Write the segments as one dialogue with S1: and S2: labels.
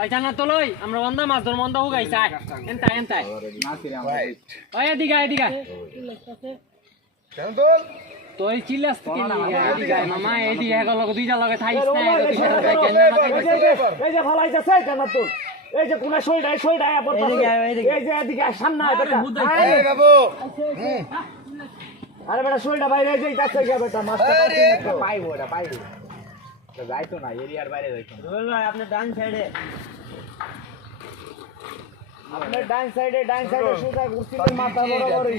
S1: ওই জানা তো লই আমরা বন্ধা মাছ ধর ওই এদিকে আয়, এদিকে আয়। চিল্লাস কি এদিকে মামা এদিকে হেগো লগে দুইটা লগে থাইস না?
S2: এই যে এই কোনা এই এদিকে আয়, সামনে আয় বেটা। আয়। আরে বেটা শৈডা বাইরে এই কাছে গিয়া বেটা মাছটা
S3: পাইবো ওটা পাইবো। যাইতো না এরিয়ার বাইরে যাইতো না।
S2: আপনি ডান সাইডে আপনি ডান সাইডে ডান সাইডে সুদা ঘুরছিলেন মাথা বরাবরই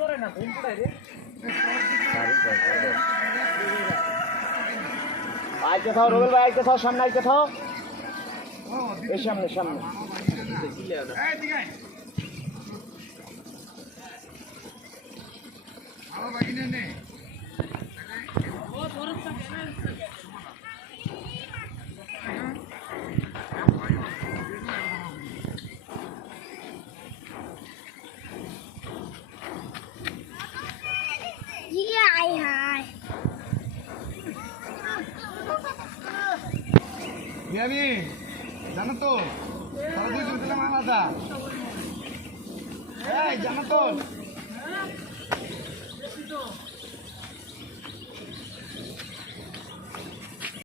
S2: করে না ঘুম করে রে আইতে থাও, রবিল ভাই, আইতে কোথাও সামনে আইতে থাও। এই সামনে সামনে।
S4: হাই হাই
S5: বিয়াবি জানো তো আলাদা জানো তো।